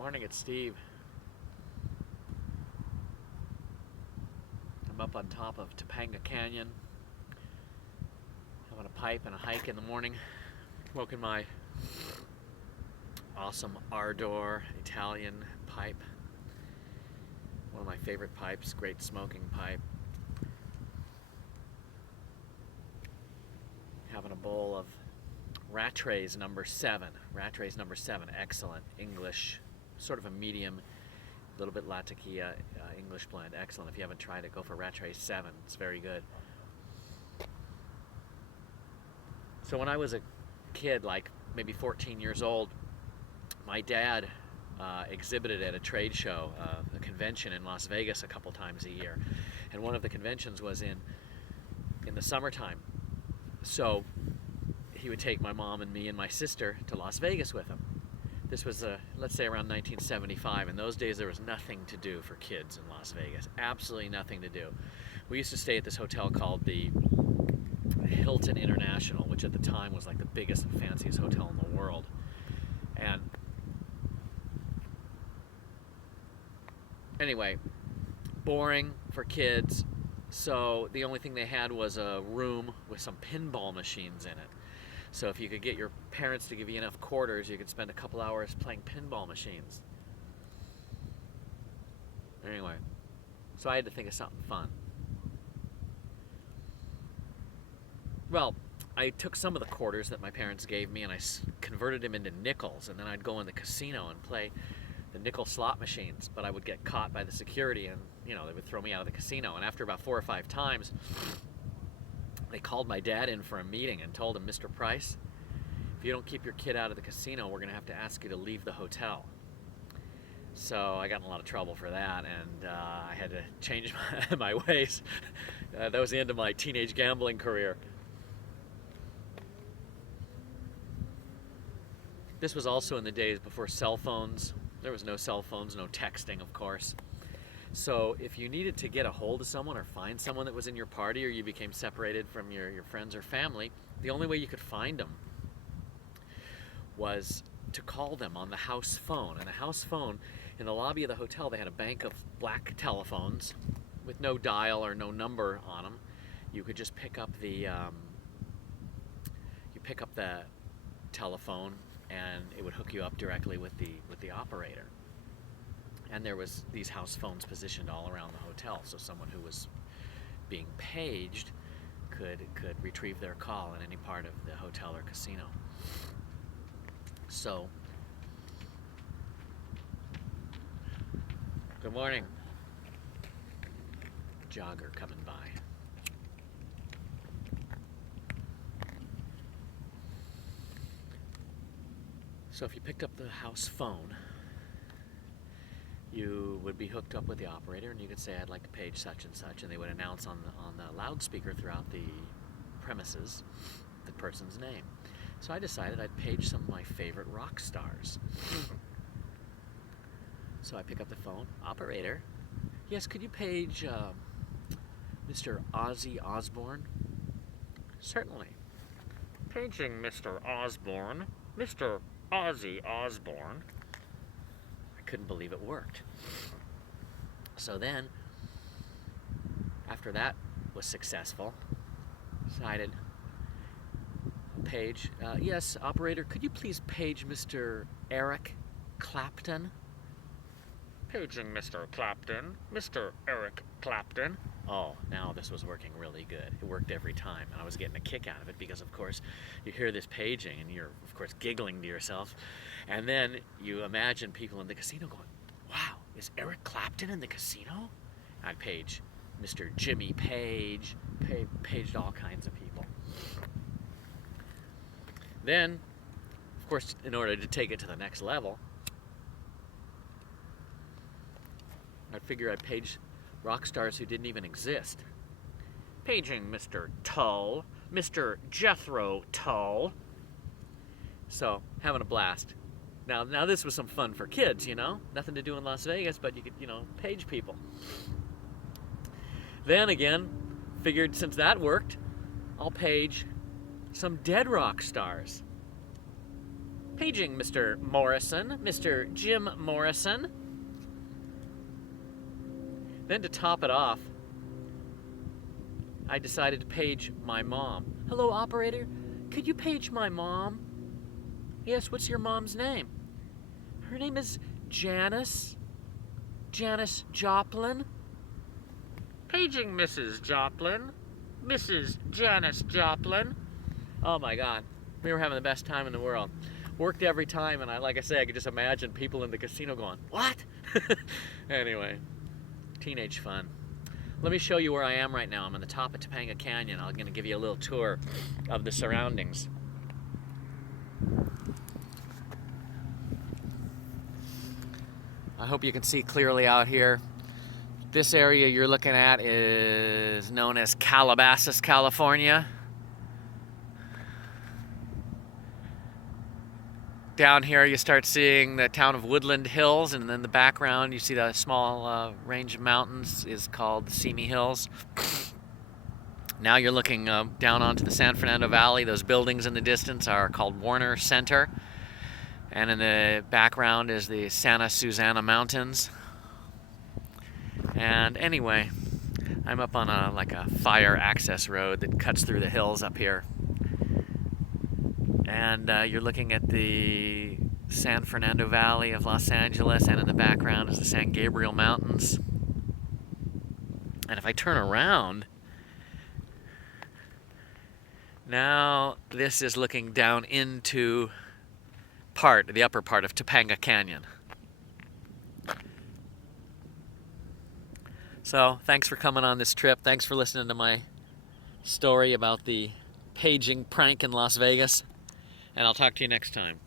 Morning, it's Steve. I'm up on top of Topanga Canyon, having a pipe and a hike in the morning. Smoking my awesome Ardor Italian pipe. One of my favorite pipes, great smoking pipe. Having a bowl of Rattray's number 7. Rattray's number 7, excellent English, sort of a medium, a little bit Latakia English blend. Excellent. If you haven't tried it, go for Rattray's 7. It's very good. So when I was a kid, like maybe 14 years old, my dad exhibited at a trade show, a convention in Las Vegas a couple times a year. And one of the conventions was in the summertime. So he would take my mom and me and my sister to Las Vegas with him. This was, let's say, around 1975. In those days, there was nothing to do for kids in Las Vegas. Absolutely nothing to do. We used to stay at this hotel called the Hilton International, which at the time was like the biggest and fanciest hotel in the world. And anyway, boring for kids. So the only thing they had was a room with some pinball machines in it. So if you could get your parents to give you enough quarters, you could spend a couple hours playing pinball machines. Anyway, so I had to think of something fun. Well, I took some of the quarters that my parents gave me and I converted them into nickels, and then I'd go in the casino and play the nickel slot machines, but I would get caught by the security and, they would throw me out of the casino. And after about 4 or 5 times, they called my dad in for a meeting and told him, "Mr. Price, if you don't keep your kid out of the casino, we're going to have to ask you to leave the hotel." So I got in a lot of trouble for that, and I had to change my ways. That was the end of my teenage gambling career. This was also in the days before cell phones. There was no cell phones, no texting, of course. So if you needed to get a hold of someone or find someone that was in your party, or you became separated from your friends or family, the only way you could find them was to call them on the house phone. And the house phone, in the lobby of the hotel, they had a bank of black telephones with no dial or no number on them. You could just pick up the telephone, and it would hook you up directly with the operator. And there was these house phones positioned all around the hotel, so someone who was being paged could retrieve their call in any part of the hotel or casino. So, good morning. Jogger coming by. So if you picked up the house phone, you would be hooked up with the operator, and you could say, "I'd like to page such and such," and they would announce on the loudspeaker throughout the premises the person's name. So I decided I'd page some of my favorite rock stars. So I pick up the phone. "Operator, yes, could you page Mr. Ozzy Osbourne?" "Certainly." "Paging Mr. Osbourne. Mr. Ozzy Osbourne." Couldn't believe it worked. So then, after that was successful, decided, "Page, yes, operator, could you please page Mr. Eric Clapton?" "Paging Mr. Clapton. Mr. Eric Clapton." Oh, now this was working really good. It worked every time, and I was getting a kick out of it because, of course, you hear this paging, and you're, of course, giggling to yourself. And then you imagine people in the casino going, "Wow, is Eric Clapton in the casino?" I'd page Mr. Jimmy Page, paged all kinds of people. Then, of course, in order to take it to the next level, I figure I'd page rock stars who didn't even exist. "Paging Mr. Tull, Mr. Jethro Tull." So, having a blast. Now this was some fun for kids, nothing to do in Las Vegas, but you could, page people. Then again, figured since that worked, I'll page some dead rock stars. Paging Mr. Morrison, Mr. Jim Morrison. Then to top it off, I decided to page my mom. Hello, operator. Could you page my mom? Yes, what's your mom's name? Her name is Janice. Janice Joplin. Paging Mrs. Joplin. Mrs. Janice Joplin. Oh my God. We were having the best time in the world. Worked every time, and like I say, I could just imagine people in the casino going, what? Anyway, teenage fun. Let me show you where I am right now. I'm on the top of Topanga Canyon. I'm going to give you a little tour of the surroundings. I hope you can see clearly out here. This area you're looking at is known as Calabasas, California. Down here you start seeing the town of Woodland Hills, and in the background you see the small range of mountains is called the Simi Hills. Now you're looking down onto the San Fernando Valley. Those buildings in the distance are called Warner Center. And in the background is the Santa Susana Mountains. And anyway, I'm up on like a fire access road that cuts through the hills up here. And you're looking at the San Fernando Valley of Los Angeles, and in the background is the San Gabriel Mountains. And if I turn around, now this is looking down into the upper part of Topanga Canyon. So thanks for coming on this trip. Thanks for listening to my story about the paging prank in Las Vegas. And I'll talk to you next time.